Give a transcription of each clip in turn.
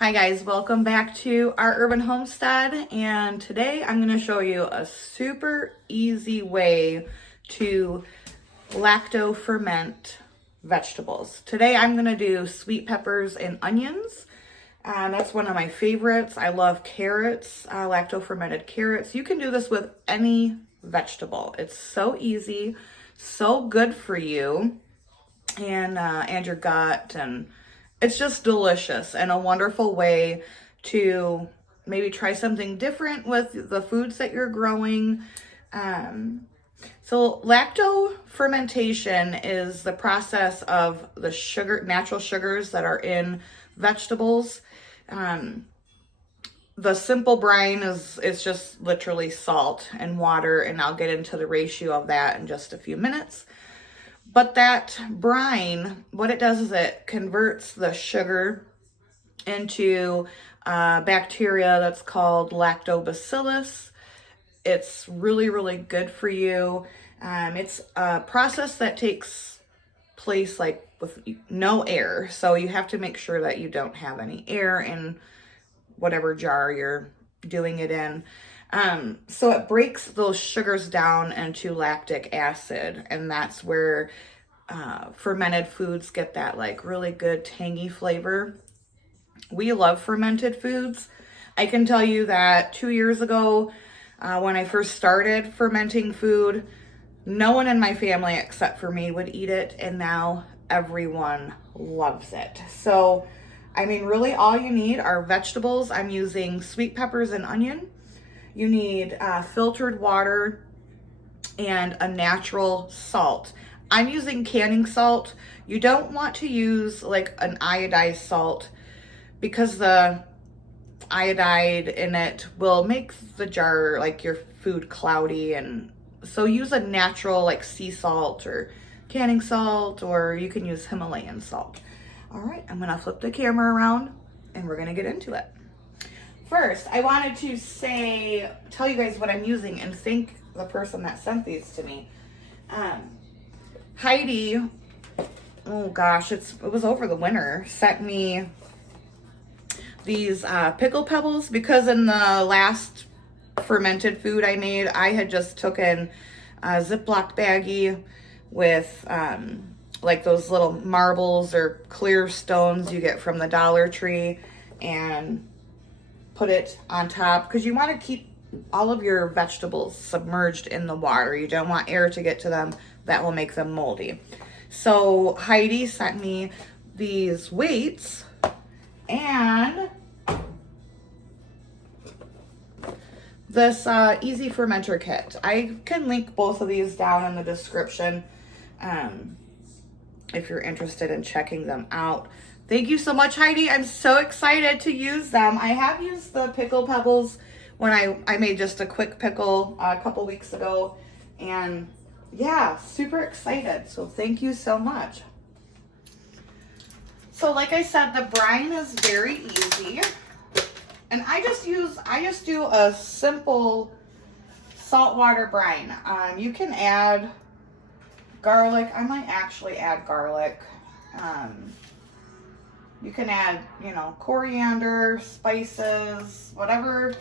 Hi guys, welcome back to our urban homestead, and today I'm going to show you a super easy way to lacto ferment vegetables. Today I'm going to do sweet peppers and onions. That's one of my favorites. I love carrots, lacto fermented carrots. You can do this with any vegetable. It's so easy, so good for you and your gut, and it's just delicious and a wonderful way to maybe try something different with the foods that you're growing. So lacto fermentation is the process of the natural sugars that are in vegetables. The simple brine is just literally salt and water, and I'll get into the ratio of that in just a few minutes. But that brine, what it does is it converts the sugar into bacteria that's called lactobacillus. It's really, really good for you. It's a process that takes place like with no air. So you have to make sure that you don't have any air in whatever jar you're doing it in. So it breaks those sugars down into lactic acid, and that's where fermented foods get that like really good tangy flavor. We love fermented foods. I can tell you that 2 years ago, when I first started fermenting food, no one in my family except for me would eat it, and now everyone loves it. So, I mean, really all you need are vegetables. I'm using sweet peppers and onion. You need filtered water and a natural salt. I'm using canning salt. You don't want to use like an iodized salt because the iodide in it will make the jar, like your food, cloudy. And so use a natural like sea salt or canning salt, or you can use Himalayan salt. All right, I'm gonna flip the camera around and we're gonna get into it. First, I wanted to tell you guys what I'm using and thank the person that sent these to me. Heidi, oh gosh, it was over the winter, sent me these pickle pebbles because in the last fermented food I made, I had just taken a Ziploc baggie with like those little marbles or clear stones you get from the Dollar Tree and put it on top because you want to keep all of your vegetables submerged in the water. You don't want air to get to them. That will make them moldy. So Heidi sent me these weights and this easy fermenter kit. I can link both of these down in the description if you're interested in checking them out. Thank you so much, Heidi. I'm so excited to use them. I have used the pickle pebbles when I made just a quick pickle a couple weeks ago, and yeah, super excited. So thank you so much. So like I said, the brine is very easy, and I just do a simple saltwater brine. You can add garlic. I might actually add garlic. You can add, coriander, spices, whatever,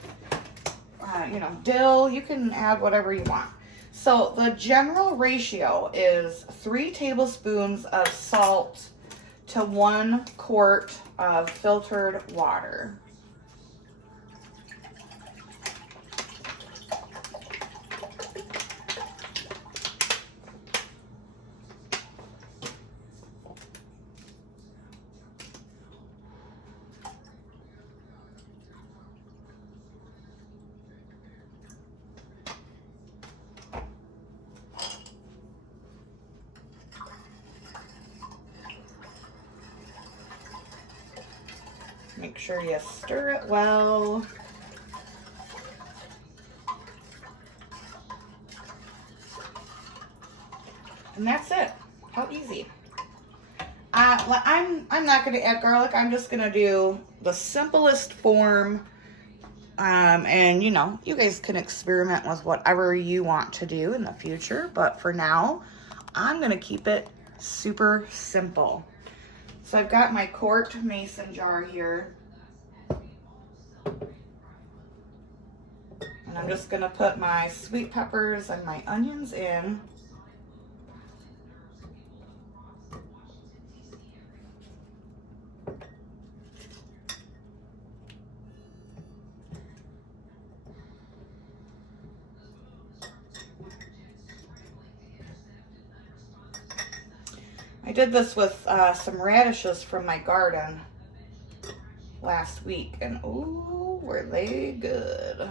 dill. You can add whatever you want. So the general ratio is 3 tablespoons of salt to 1 quart of filtered water. Make sure you stir it well. And that's it. How easy. I'm not going to add garlic. I'm just going to do the simplest form. And you guys can experiment with whatever you want to do in the future. But for now, I'm going to keep it super simple. So I've got my quart mason jar here. And I'm just gonna put my sweet peppers and my onions in. I did this with some radishes from my garden last week, and ooh, were they good.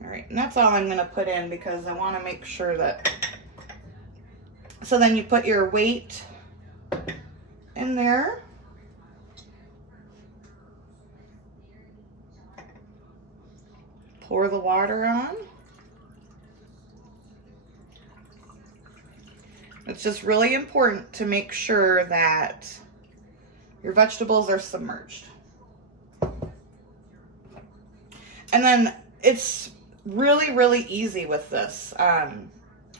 All right, and that's all I'm gonna put in because I wanna make sure that, so then you put your weight in there. Pour the water on. It's just really important to make sure that your vegetables are submerged. And then it's really, really easy with this.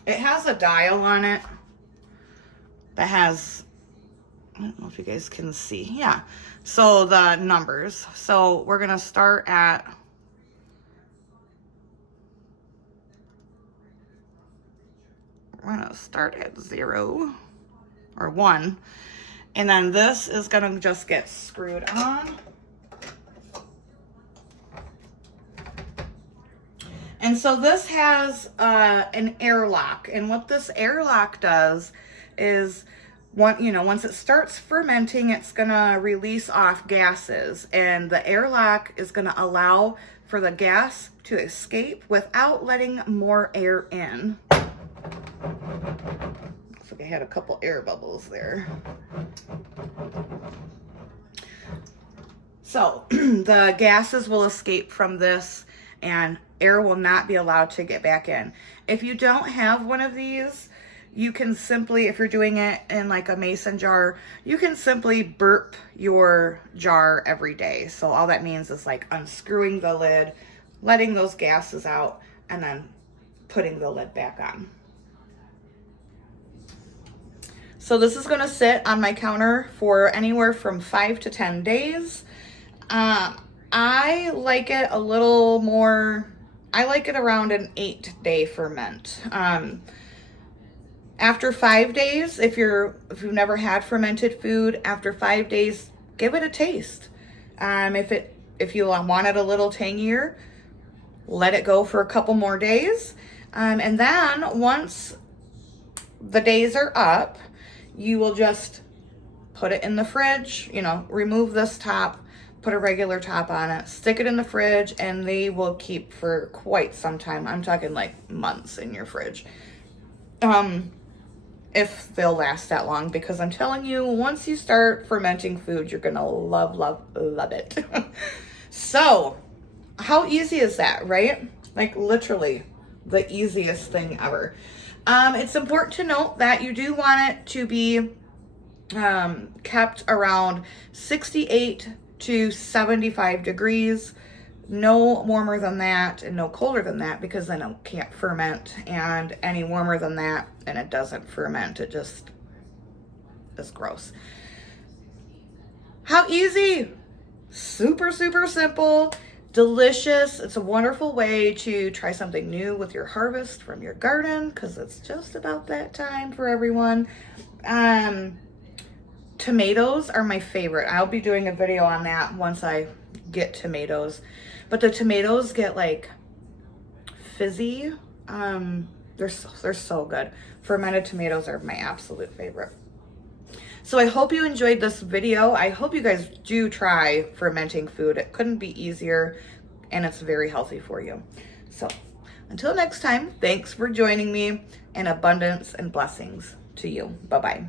It has a dial on it that has, I don't know if you guys can see. Yeah. So the numbers. So we're going to start at, we're going to start at 0 or 1. And then this is going to just get screwed on. And so this has an airlock. And what this airlock does is, once it starts fermenting, it's going to release off gases. And the airlock is going to allow for the gas to escape without letting more air in. Looks like I had a couple air bubbles there. So the gases will escape from this and air will not be allowed to get back in. If you don't have one of these, you can simply, if you're doing it in like a mason jar, you can simply burp your jar every day. So all that means is like unscrewing the lid, letting those gases out, and then putting the lid back on. So this is going to sit on my counter for anywhere from 5 to 10 days. I like it a little more, I like it around an 8-day ferment. After 5 days, if you've never had fermented food, after 5 days, give it a taste. If you want it a little tangier, let it go for a couple more days. And then once the days are up, you will just put it in the fridge, remove this top, put a regular top on it, stick it in the fridge, and they will keep for quite some time. I'm talking like months in your fridge. If they'll last that long, because I'm telling you, once you start fermenting food, you're gonna love, love, love it. So, how easy is that, right? Like literally the easiest thing ever. It's important to note that you do want it to be kept around 68 to 75 degrees. No warmer than that and no colder than that, because then it can't ferment, and any warmer than that and it doesn't ferment. It just is gross. How easy! Super, super simple, delicious. It's a wonderful way to try something new with your harvest from your garden, because it's just about that time for everyone. Tomatoes are my favorite. I'll be doing a video on that once I get tomatoes. But the tomatoes get like fizzy. They're so good. Fermented tomatoes are my absolute favorite. So I hope you enjoyed this video. I hope you guys do try fermenting food. It couldn't be easier, and it's very healthy for you. So until next time, thanks for joining me, and abundance and blessings to you. Bye-bye.